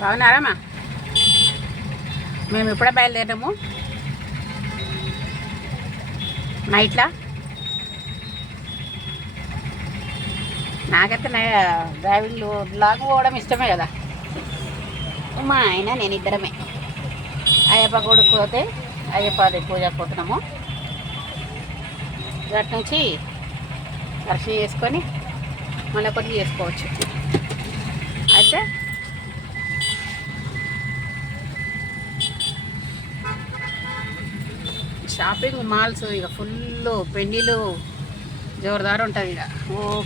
బాగున్నారమ్మా? మేము ఇప్పుడే బయలుదేరాము నైట్లా. నాకైతే డ్రైవింగ్ లాంగ్ పోవడం ఇష్టమే కదా. మా ఆయన నేను ఇద్దరమే. అయ్యప్ప గుడికి పోతే అయ్యప్పది పూజకు పోతున్నాము. అటు నుంచి దర్శనం చేసుకొని మళ్ళీ కొద్దిగా చేసుకోవచ్చు. అయితే షాపింగ్ మాల్స్ ఇక ఫుల్ పెండిలు జోరుదారు ఉంటుంది. ఇక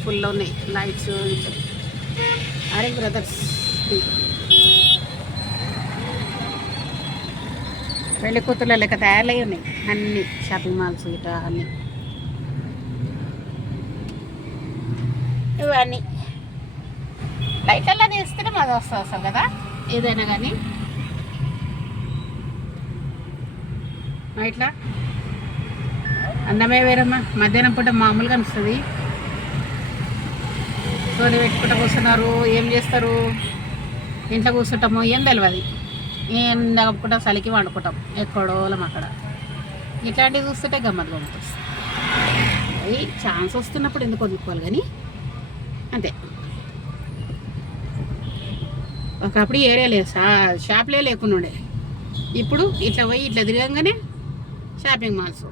ఫుల్ ఉన్నాయి లైట్స్. అరే బ్రదర్స్ పెళ్లి కూతుర్ల లెక్క తయారై ఉన్నాయి అన్ని షాపింగ్ మాల్స్ ఇట్లా అన్నీ. ఇవన్నీ లైట్లలో తీస్తేనే మాది వస్తుంది కదా ఏదైనా కానీ. ఇట్లా అందమే వేరమ్మా. మధ్యాహ్నం పూట మామూలుగా అనిపిస్తుంది. సోది పెట్టుకుంటూ కూర్చున్నారు, ఏం చేస్తారు, ఇంట్లో కూర్చుంటాము ఏం తెలియదు. ఏం తగ్గకుండా చలికి వండుకుంటాం ఎక్కడోలం అక్కడ. ఇట్లాంటివి చూస్తుంటే గమ్మత్ వస్తుంది. అవి ఛాన్స్ వస్తున్నప్పుడు ఎందుకు వదులుకోవాలి కానీ అంతే. ఒకప్పుడు ఏరియా లేదు, షాప్లే లేకుండా ఉండే. ఇప్పుడు ఇట్లా పోయి ఇట్లా తిరగంగానే షాపింగ్ మాల్స్.